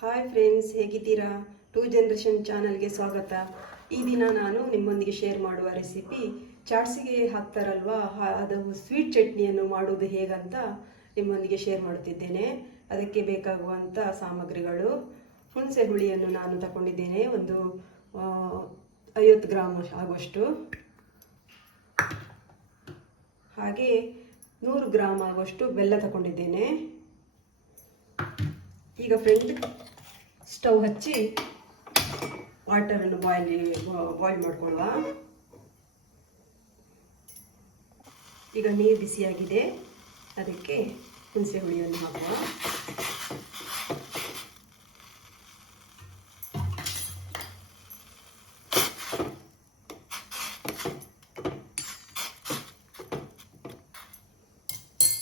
Hi friends ಹೇಗಿದ್ದೀರಾ? Two generation ಚಾನಲ್ಗೆ ಸ್ವಾಗತ. ಈ ದಿನ ನಾನು ನಿಮ್ಮೊಂದಿಗೆ ಶೇರ್ ಮಾಡುವ ರೆಸಿಪಿ ಚಾಟ್ಸಿಗೆ ಹಾಕ್ತಾರಲ್ವಾ? ಅದು ಸ್ವೀಟ್ ಚಟ್ನಿಯನ್ನು ಮಾಡುವುದು ಹೇಗಂತ ನಿಮ್ಮೊಂದಿಗೆ ಶೇರ್ ಮಾಡುತ್ತಿದ್ದೇನೆ. ಅದಕ್ಕೆ ಬೇಕಾಗುವಂಥ ಸಾಮಗ್ರಿಗಳು. ಹುಣಸೆ ಹುಳಿಯನ್ನು ನಾನು ತಗೊಂಡಿದ್ದೇನೆ. ಒಂದು ಐವತ್ತು ಗ್ರಾಮ್ ಆಗುವಷ್ಟು. ಹಾಗೆ ನೂರು ಗ್ರಾಮ್ ಆಗುವಷ್ಟು ಬೆಲ್ಲ ತಗೊಂಡಿದ್ದೇನೆ. ಈಗ ಫ್ರೆಂಡ್ ಸ್ಟವ್ ಹಚ್ಚಿ ವಾಟರನ್ನು ಬಾಯ್ಲಿ ಬಾಯ್ಲ್ ಮಾಡ್ಕೊಳ್ಳುವ. ಈಗ ನೀರು ಬಿಸಿಯಾಗಿದೆ. ಅದಕ್ಕೆ ಹುಣಸೆ ಹುಳಿಯನ್ನು ಹಾಕುವ.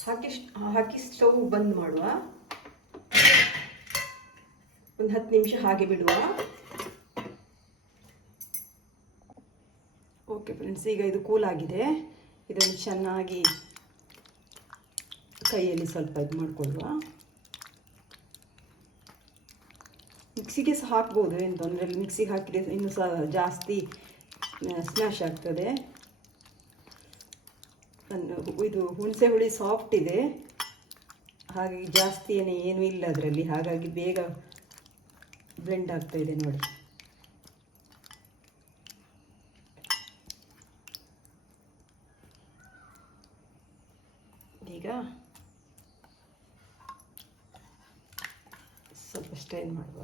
ಹಾಕಿ ಹಾಕಿ ಸ್ಟವ್ ಬಂದ್ ಮಾಡುವ. ಒಂದು ಹತ್ತು ನಿಮಿಷ ಹಾಗೆ ಬಿಡುವ. ಓಕೆ ಫ್ರೆಂಡ್ಸ್ ಈಗ ಇದು ಕೂಲ್ ಆಗಿದೆ. ಇದನ್ನು ಚೆನ್ನಾಗಿ ಕೈಯಲ್ಲಿ ಸ್ವಲ್ಪ ಇದು ಮಾಡಿಕೊಳ್ಳುವ. ಮಿಕ್ಸಿಗೆ ಸಹ ಹಾಕ್ಬೋದು, ಏನು ತೊಂದರೆ ಮಿಕ್ಸಿಗೆ ಹಾಕಿದರೆ ಇನ್ನೂ ಸಹ ಜಾಸ್ತಿ ಸ್ಮ್ಯಾಶ್ ಆಗ್ತದೆ. ಇದು ಹುಣಸೆ ಹುಳಿ ಸಾಫ್ಟ್ ಇದೆ. ಹಾಗಾಗಿ ಜಾಸ್ತಿ ಏನು, ಏನೂ ಇಲ್ಲ ಅದರಲ್ಲಿ. ಹಾಗಾಗಿ ಬೇಗ ಬ್ಲೆಂಡ್ ಆಗ್ತಾ ಇದೆ ನೋಡಿ. ಈಗ ಸ್ವಲ್ಪ ಸ್ಟೈನ್ ಮಾಡುವ?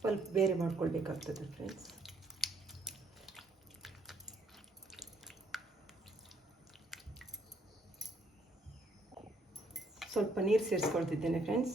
ಸ್ವಲ್ಪ ಬೇರೆ ಮಾಡ್ಕೊಳ್ಬೇಕಾಗ್ತದೆ ಫ್ರೆಂಡ್ಸ್ ಸ್ವಲ್ಪ ನೀರು ಸೇರಿಸ್ಕೊಳ್ತಿದ್ದೇನೆ ಫ್ರೆಂಡ್ಸ್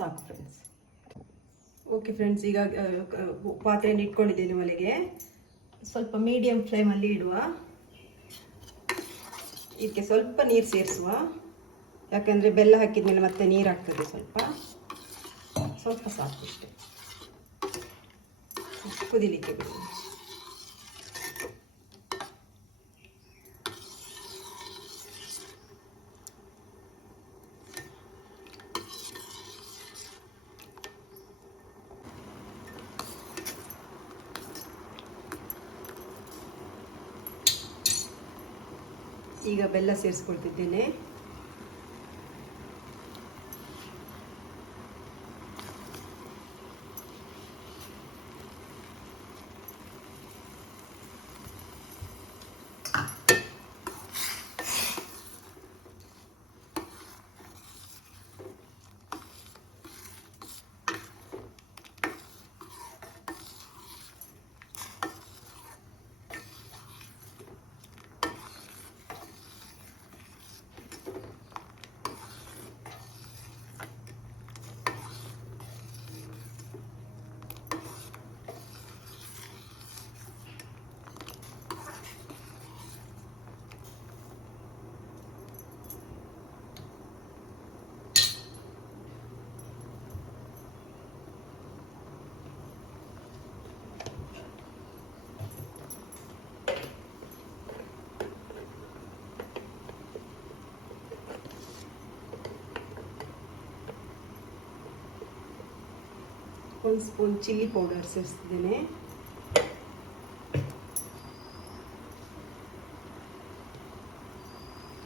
ಸಾಕು ಫ್ರೆಂಡ್ಸ್ ಓಕೆ ಫ್ರೆಂಡ್ಸ್ ಈಗ ಪಾತ್ರೆಯನ್ನು ಇಟ್ಕೊಂಡಿದ್ದೇನೆ ಒಲೆಗೆ ಸ್ವಲ್ಪ ಮೀಡಿಯಂ ಫ್ಲೇಮಲ್ಲಿ ಇಡುವ. ಇದಕ್ಕೆ ಸ್ವಲ್ಪ ನೀರು ಸೇರಿಸುವ. ಯಾಕಂದರೆ ಬೆಲ್ಲ ಹಾಕಿದ್ಮೇಲೆ ಮತ್ತೆ ನೀರು ಹಾಕ್ತದೆ ಸ್ವಲ್ಪ. ಸ್ವಲ್ಪ ಸಾಕು ಇಷ್ಟೇ. ಕುದಿಲಿಕ್ಕೆ ಬಿಡಿ. ಈಗ ಬೆಲ್ಲ ಸೇರಿಸ್ಕೊಳ್ತಿದ್ದೇನೆ. ಒಂದು ಸ್ಪೂನ್ ಚಿಲ್ಲಿ ಪೌಡರ್ ಸೇರಿಸ್ತಿದ್ದೇನೆ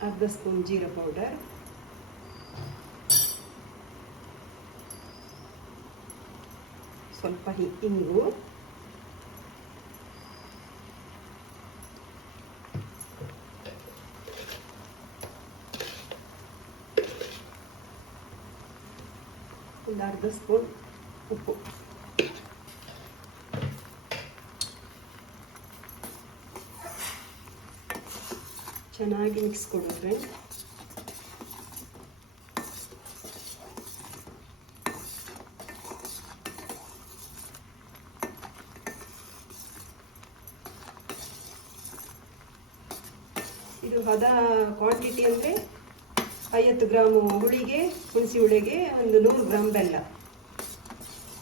ಅರ್ಧ ಸ್ಪೂನ್ ಜೀರಾ ಪೌಡರ್ ಸ್ವಲ್ಪ ಇಂಗು. ಒಂದು ಅರ್ಧ ಸ್ಪೂನ್ ಉಪ್ಪು ಚೆನ್ನಾಗಿ ಮಿಕ್ಸ್ ಕೊಡಿದ್ರೆ ಇದು ಹದ ಕ್ವಾಂಟಿಟಿ ಅಂದರೆ ಐವತ್ತು ಗ್ರಾಮ್ ಹುಳಿಗೆ, ಹುಣಸಿ ಹುಳಿಗೆ ಒಂದು ನೂರು ಗ್ರಾಮ್ ಬೆಲ್ಲ.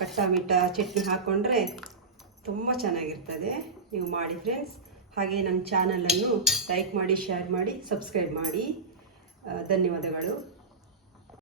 ಕಟ್ಟ ಮಿಟ್ಟ ಚಟ್ನಿ ಹಾಕ್ಕೊಂಡ್ರೆ ತುಂಬ ಚೆನ್ನಾಗಿರ್ತದೆ. ನೀವು ಮಾಡಿ ಫ್ರೆಂಡ್ಸ್ ಹಾಗೆ ನನ್ನ ಚಾನಲನ್ನು ಲೈಕ್ ಮಾಡಿ ಶೇರ್ ಮಾಡಿ ಸಬ್ಸ್ಕ್ರೈಬ್ ಮಾಡಿ. ಧನ್ಯವಾದಗಳು.